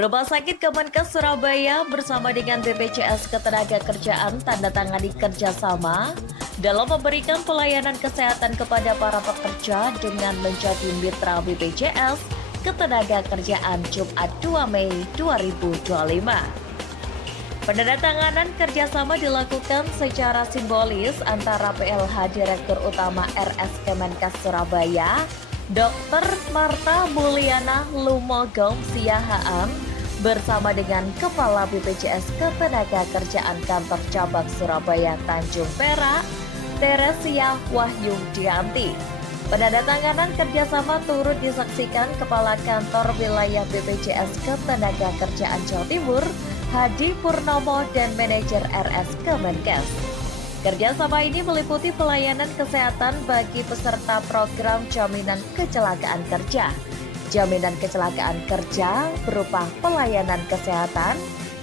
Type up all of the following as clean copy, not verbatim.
Rumah Sakit Kemenkes Surabaya bersama dengan BPJS Ketenagakerjaan tanda tangani kerjasama dalam memberikan pelayanan kesehatan kepada para pekerja dengan menjadi mitra BPJS Ketenagakerjaan Jumat 2 Mei 2025. Penandatanganan kerjasama dilakukan secara simbolis antara PLH Direktur Utama RS Kemenkes Surabaya, Dr. Marta Mulyana Lumogong Siahaan bersama dengan Kepala BPJS Ketenagakerjaan Kantor Cabang Surabaya Tanjung Perak, Teresia Wahyu Dianti. Penandatanganan kerjasama turut disaksikan Kepala Kantor Wilayah BPJS Ketenagakerjaan Jawa Timur, Hadi Purnomo dan Manajer RS Kemenkes. Kerjasama ini meliputi pelayanan kesehatan bagi peserta program jaminan kecelakaan kerja. Jaminan kecelakaan kerja berupa pelayanan kesehatan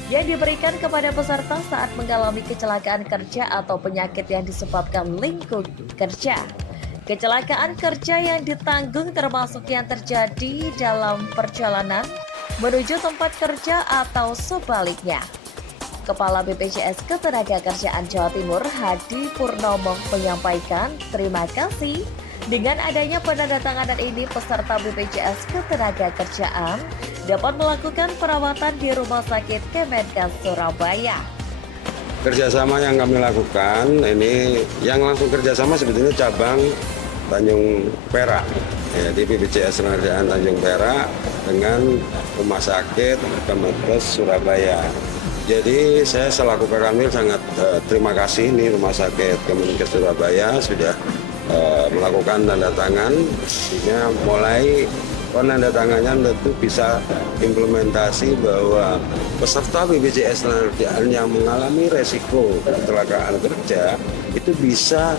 yang diberikan kepada peserta saat mengalami kecelakaan kerja atau penyakit yang disebabkan lingkup kerja. Kecelakaan kerja yang ditanggung termasuk yang terjadi dalam perjalanan menuju tempat kerja atau sebaliknya. Kepala BPJS Ketenagakerjaan Jawa Timur Hadi Purnomo menyampaikan terima kasih dengan adanya penandatanganan ini peserta BPJS Ketenagakerjaan dapat melakukan perawatan di Rumah Sakit Kemenkes Surabaya. Kerjasama yang kami lakukan ini yang langsung kerjasama sebetulnya cabang Tanjung Perak, ya, di BPJS Ketenagakerjaan Tanjung Perak dengan Rumah Sakit Kemenkes Surabaya. Jadi saya selaku Pak Kamil sangat terima kasih nih Rumah Sakit Kemenkes Surabaya sudah melakukan tanda tangan. Artinya mulai penandatangannya tentu bisa implementasi bahwa peserta BPJS Ketenagakerjaan yang mengalami resiko kecelakaan kerja itu bisa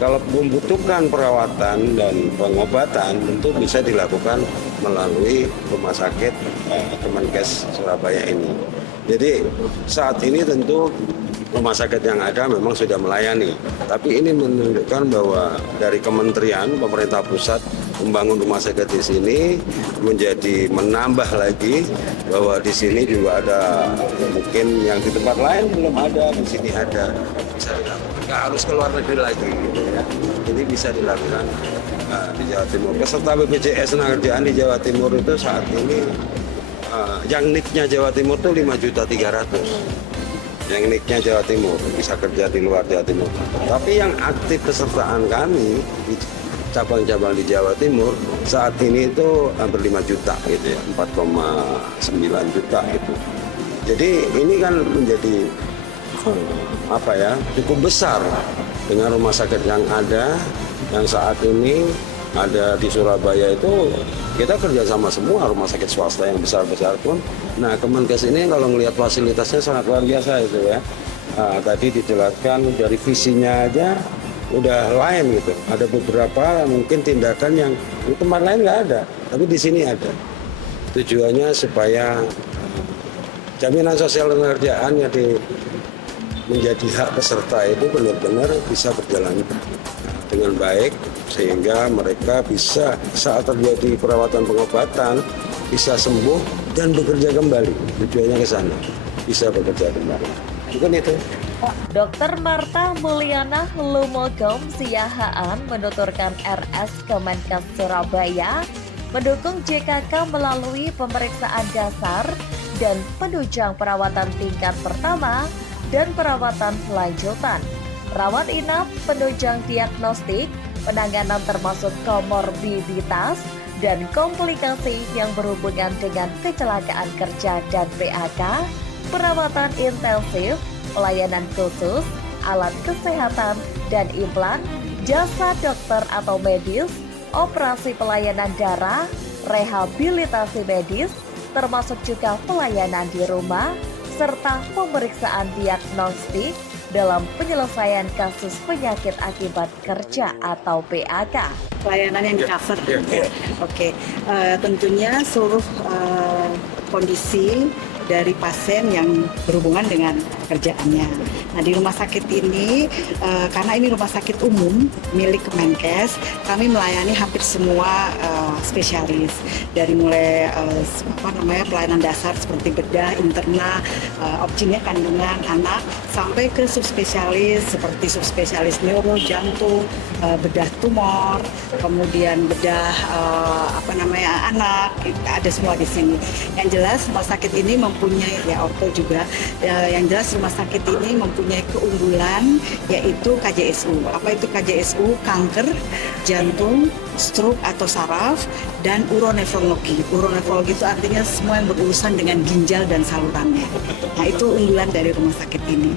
kalau membutuhkan perawatan dan pengobatan tentu bisa dilakukan melalui Rumah Sakit Kemenkes Surabaya ini. Jadi saat ini tentu rumah sakit yang ada memang sudah melayani. Tapi ini menunjukkan bahwa dari kementerian, pemerintah pusat membangun rumah sakit di sini menjadi menambah lagi bahwa di sini juga ada mungkin yang di tempat lain belum ada, di sini ada. Bisa dilakukan. Nggak harus keluar negeri lagi gitu ya. Jadi bisa dilakukan di Jawa Timur. Peserta BPJS Ketenagakerjaan di Jawa Timur itu saat ini yang NIK-nya Jawa Timur itu 5.300.000. Yang NIK-nya Jawa Timur bisa kerja di luar Jawa Timur. Tapi yang aktif pesertaan kami di cabang-cabang di Jawa Timur saat ini itu hampir 5 juta gitu ya, 4,9 juta itu. Jadi ini kan menjadi cukup besar dengan rumah sakit yang ada yang saat ini ada di Surabaya itu kita kerjasama semua rumah sakit swasta yang besar-besar pun. Nah Kemenkes ini kalau melihat fasilitasnya sangat luar biasa itu ya. Tadi dijelaskan dari visinya aja udah lain gitu. Ada beberapa mungkin tindakan yang di tempat lain nggak ada, tapi di sini ada. Tujuannya supaya jaminan sosial ketenagakerjaan yang menjadi hak peserta itu benar-benar bisa berjalan dengan baik sehingga mereka bisa saat terjadi perawatan pengobatan bisa sembuh dan bekerja kembali. Tujuannya ke sana, bisa bekerja kembali. Bukan itu. Dr. Marta Mulyana Lumogong Siahaan menuturkan RS Kemenkes Surabaya mendukung JKK melalui pemeriksaan dasar dan penunjang perawatan tingkat pertama dan perawatan lanjutan, rawat inap, penunjang diagnostik, penanganan termasuk komorbiditas dan komplikasi yang berhubungan dengan kecelakaan kerja dan PHK, perawatan intensif, pelayanan khusus, alat kesehatan dan implan, jasa dokter atau medis, operasi pelayanan darah, rehabilitasi medis, termasuk juga pelayanan di rumah, serta pemeriksaan diagnostik dalam penyelesaian kasus penyakit akibat kerja atau PHK. Pelayanan yang di-cover. Oke. Tentunya seluruh kondisi dari pasien yang berhubungan dengan pekerjaannya. Nah, di rumah sakit ini, karena ini rumah sakit umum milik Kemenkes, kami melayani hampir semua spesialis, dari mulai pelayanan dasar seperti bedah, interna, obstetrik, kandungan anak, sampai ke subspesialis seperti subspesialis neuro, jantung, bedah tumor, kemudian bedah anak, ada semua di sini. Yang jelas rumah sakit ini mempunyai, orto juga, yang jelas rumah sakit ini mempunyai keunggulan yaitu KJSU. Apa itu KJSU? Kanker, jantung, stroke atau saraf, dan uronefrologi. Uronefrologi itu artinya semua yang berurusan dengan ginjal dan salurannya. Nah, itu unggulan dari rumah sakit ini.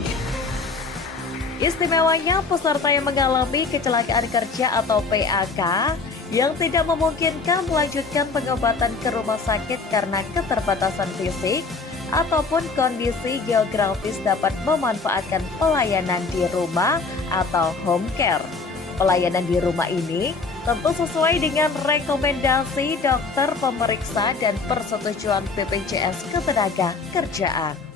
Istimewanya, peserta yang mengalami kecelakaan kerja atau PAK yang tidak memungkinkan melanjutkan pengobatan ke rumah sakit karena keterbatasan fisik ataupun kondisi geografis dapat memanfaatkan pelayanan di rumah atau home care. Pelayanan di rumah ini tentu sesuai dengan rekomendasi dokter pemeriksa dan persetujuan BPJS Ketenagakerjaan.